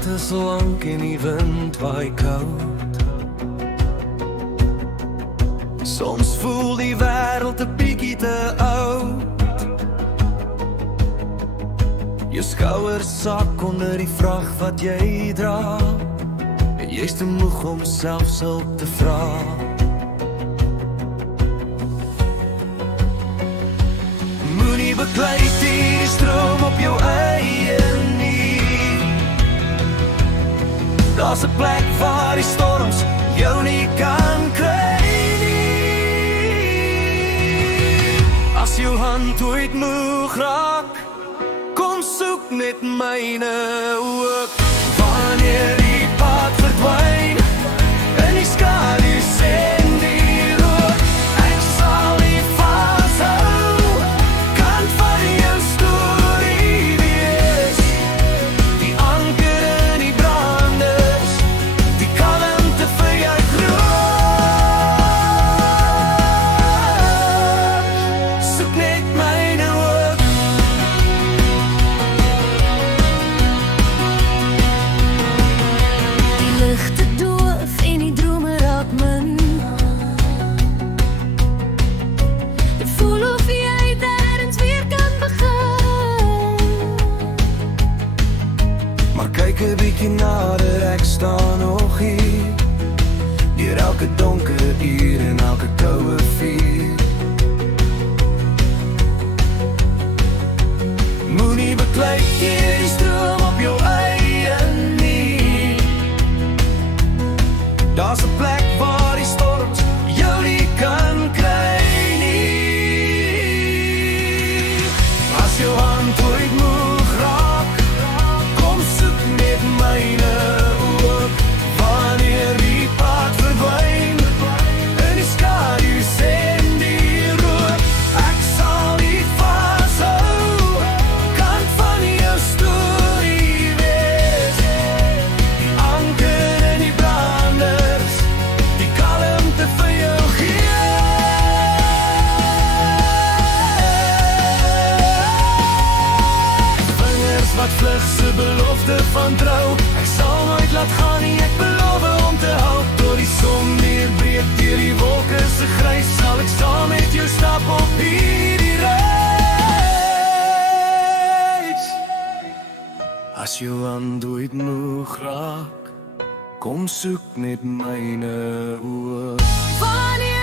nat is lank en die wind waai koud. Soms voel die wêreld 'n bietjie te oud. Jou skouers sak onder die vrag wat jy dra, en jy's te moeg om selfs hulp te vra. Moenie beklei die stroom op jou eie nie. Daar's 'n plek waar die storms jou nie kan kry nie. As jou hand ooit moeg raak, kom soek net myne ook. Wanneer die pad verdwyn in die skadu's en die rook, ek sal nie vashou, kan van jou storie wees. Die anker in die branders, die kalmte vir jou groot. Soek net myne ook. Ligte doof en die drome raak min. Dit voel of jy ergens weer kan begin. Maar kyk 'n bietjie nader, ek staan nog hier, deur elke donker uur en elke koue vuur. Moenie beklei die stroom op jou eie nie. Daar's 'n plek waar die storms jou nie kan kry nie. As jou hand ooit moeg raak, kom soek net myne ook. Wanneer die pad verdwyn in die skadu's en die rook, ek sal nie vashou, kan van jou storie wees. Die anker in die branders, die kalmte vir jou gee. Vingers wat vlug, se belofte van trou, ek sal nooit laat gaan nie, ek beloof om te hou. Tot die son weer breek deur die wolke se grys, sal ek saam met jou stap op hierdie reis. As jou hand ooit moeg raak, kom soek net myne ook. Wanneer